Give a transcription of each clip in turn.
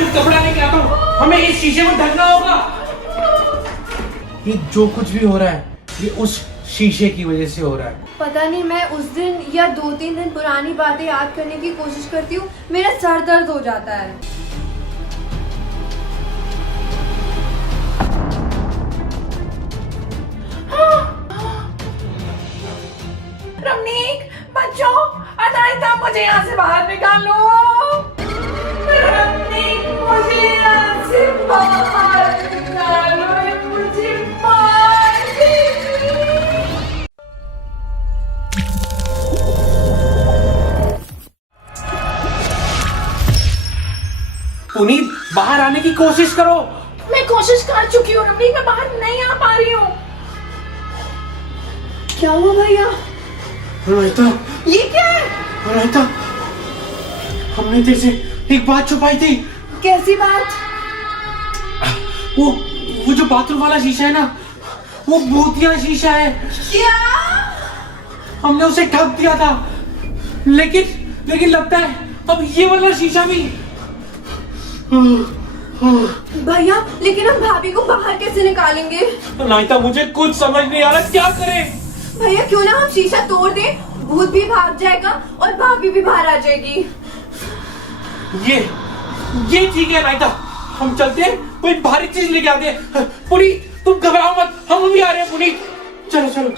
कुछ कपड़ा लेके आता हूँ, हमें इस शीशे को ढकना होगा। ये जो कुछ भी हो रहा है ये उस शीशे की वजह से हो रहा है। पता नहीं, मैं उस दिन या 2-3 दिन पुरानी बातें याद करने की कोशिश करती हूँ, मेरा सर दर्द हो जाता है। रमनीक, बच्चों, अनायता, मुझे यहाँ से बाहर निकालो। रमनीक, मुझे यहाँ से बाहर निकालो, मुझे मार देगी। पुनीत, बाहर आने की कोशिश करो। मैं कोशिश कर चुकी हूँ रमनीक, मैं बाहर नहीं आ पा रही हूँ। क्या हुआ भैया? अनायता, ये क्या है? अनायता, हमने तेरे से एक बात छुपाई थी। कैसी बात? वो जो बाथरूम वाला शीशा है ना, वो भूतिया शीशा है। क्या? हमने उसे ढक दिया था, लेकिन लगता है अब ये वाला शीशा भी। भैया, लेकिन हम भाभी को बाहर कैसे निकालेंगे? अनायता, मुझे कुछ समझ नहीं आ रहा, क्या करें? भैया, क्यों ना हम शीशा तोड़ दें, भूत भी भाग जाएगा और भाभी भी बाहर आ जाएगी। ये ठीक है अनायता, हम चलते हैं, कोई भारी चीज लेके आते हैं। पुनीत, तुम घबराओ मत, हम भी आ रहे हैं। पुनीत, चलो चलो।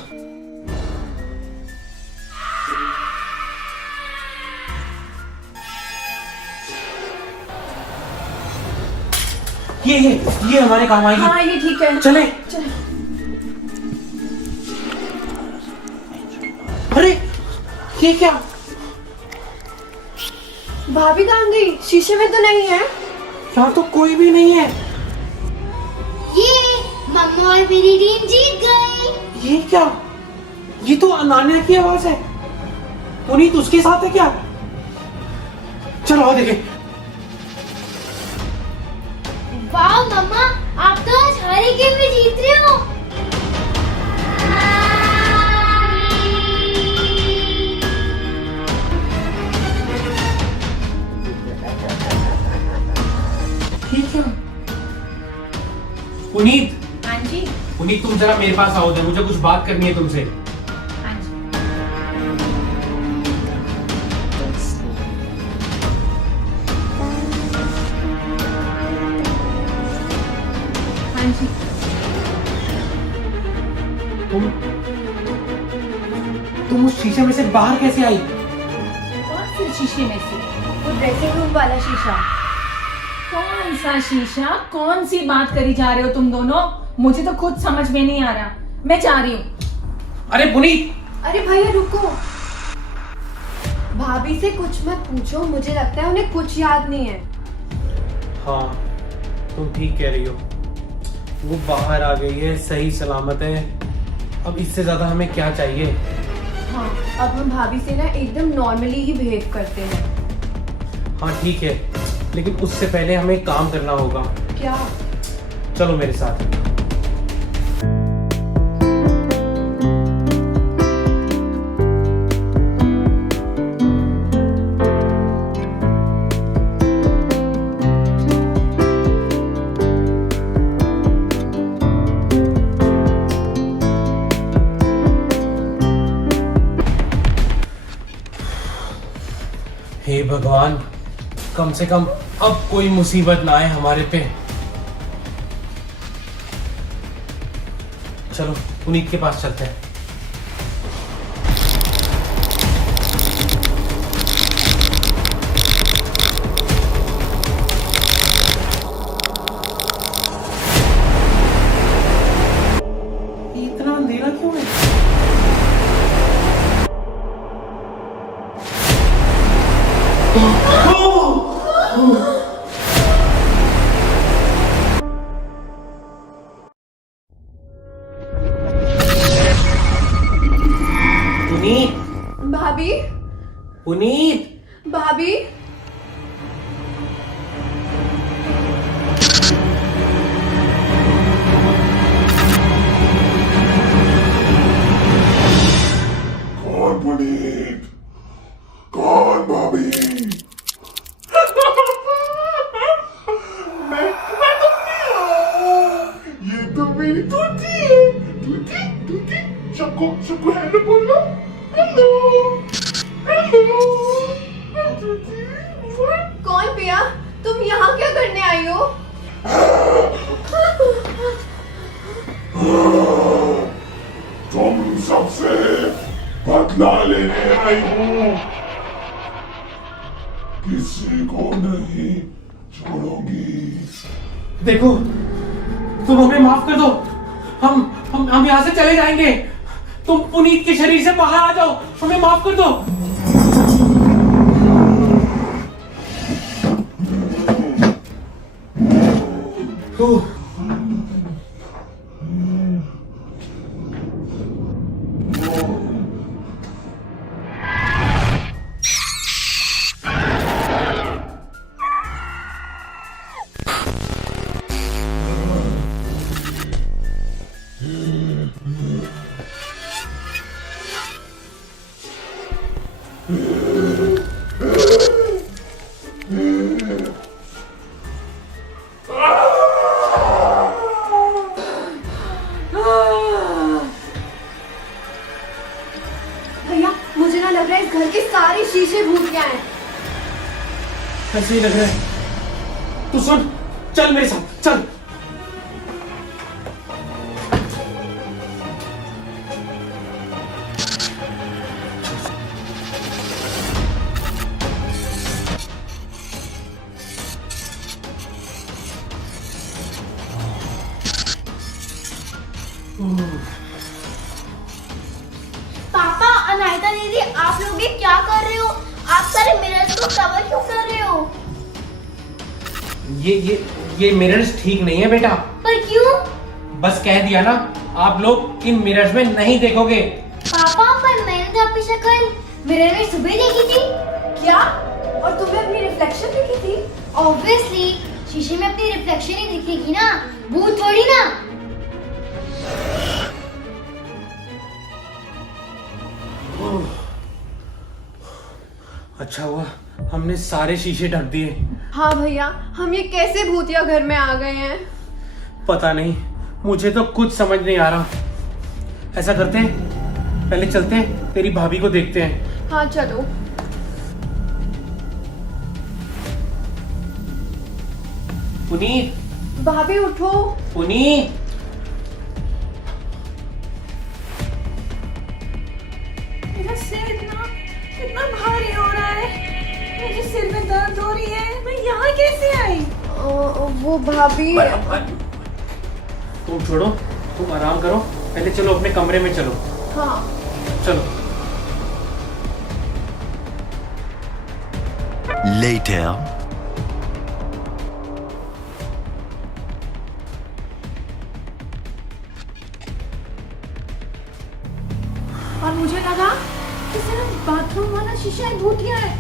ये हमारे काम आएगी। हाँ, ये ठीक है। चले। अरे ये क्या? भाभी कहाँ गई? शीशे में तो नहीं है। यहाँ तो कोई भी नहीं है। ये मम्मा और मेरी टीम जीत गई। ये क्या? ये तो अनान्या की आवाज है। पुनीत उसके साथ है क्या? चलो आओ देखें। वाह मम्मा, आप तो आज हर एक गेम में जीत रहे हो। ये क्या? पुनीत, हाँ जी, पुनीत तुम जरा मेरे पास आओ, मुझे कुछ बात करनी है तुमसे। हाँ जी। हाँ जी। तुम उस शीशे में से बाहर कैसे आई? कौन से शीशे में से? वो ड्रेसिंग रूम वाला शीशा। कौन सा शीशा? कौन सी बात करी जा रहे हो तुम दोनों? मुझे तो खुद समझ में नहीं आ रहा, मैं जा रही हूँ। अरे पुनीत, अरे भैया रुको, भाभी से कुछ मत पूछो, मुझे लगता है उन्हें कुछ याद नहीं है। हाँ तुम ठीक कह रही हो, वो बाहर आ गई है, सही सलामत है। अब इससे ज्यादा हमें क्या चाहिए? हाँ, अब हम भाभी से ना एकदम नॉर्मली ही बिहेव करते हैं। हाँ ठीक है, लेकिन उससे पहले हमें एक काम करना होगा। क्या? चलो मेरे साथ। हे भगवान, कम से कम अब कोई मुसीबत ना आए हमारे पे। चलो पुनीत के पास चलते हैं। इतना अंधेरा क्यों है? पुनीत, भाभी, पुनीत, भाभी, कौन पुनीत? कौन भाभी? कौन पिया? तुम यहाँ क्या करने आई हो? तुम सबसे बदला लेने आई हूँ। किसी को नहीं छोड़ूंगी। देखो, तुम हमें माफ कर दो। हम यहाँ से चले जाएंगे। तुम पुनीत के शरीर से बाहर आ जाओ। हमें माफ कर दो। ओह, भैया, मुझे ना लग रहा है इस घर के सारे शीशे भूतिया हैं। ऐसे ही लग रहा है। तू सुन, चल मेरे साथ, चल। पापा, अनायता दीदी, आप लोग ये क्या कर रहे हो? आप सारे मिरर्स को कवर क्यों कर रहे हो? ये मिरर्स ठीक नहीं है बेटा। पर क्यों? बस कह दिया ना, आप लोग इन मिरर्स में नहीं देखोगे। पापा, पर मैंने तो आपकी शक्ल मिरर में सुबह देखी थी। क्या? और तुम्हें अपनी रिफ्लेक्शन देखी थी? ऑब्वियसली, शीशे में अपनी रिफ्लेक्शन ही दिखेगी ना, भूत थोड़ी ना। अच्छा हुआ हमने सारे शीशे ढक दिए। हाँ भैया, हम ये कैसे भूतिया घर में आ गए हैं? पता नहीं, मुझे तो कुछ समझ नहीं आ रहा। ऐसा करते हैं, पहले चलते हैं, तेरी भाभी को देखते हैं। हाँ चलो। पुनीत, भाभी उठो। पुनीत। मेरा सिर इतना भारी हो रहा है। मेरे सिर में दर्द हो रही है। मैं यहाँ कैसे आई? वो भाभी। तुम छोड़ो, तुम आराम करो। पहले चलो अपने कमरे में चलो। हाँ चलो। Later. और मुझे लगा कि सिर्फ बाथरूम वाला शीशा ही भूतिया है।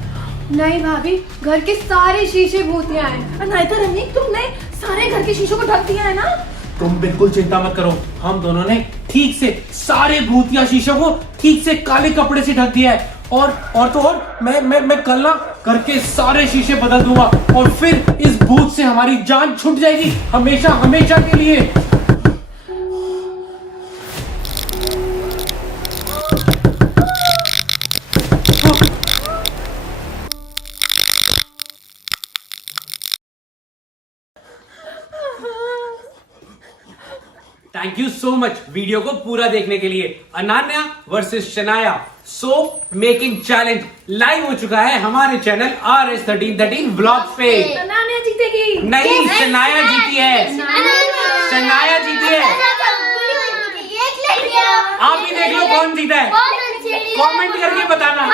नहीं भाभी, घर के सारे शीशे भूतिया हैं। अनायता रनिक, तुमने सारे घर के शीशों को ढक दिया है ना? तुम बिल्कुल चिंता मत करो, हम दोनों ने ठीक से सारे भूतिया शीशों को ठीक से काले कपड़े से ढक दिया है। और तो और मैं कल ना करके सारे शीशे बदल दूंगा और फिर इस भूत से हमारी जान छूट जाएगी हमेशा हमेशा के लिए। Thank you so much video को पूरा देखने के लिए। Ananya versus Shanaya soap making challenge live हो चुका है हमारे चैनल RS1313 व्लॉग्स पे। अनान्या जीतेगी। नहीं, शनाया जीती है। शनाया जीती है। आप ही देख लो कौन जीता है, कमेंट करके बताना।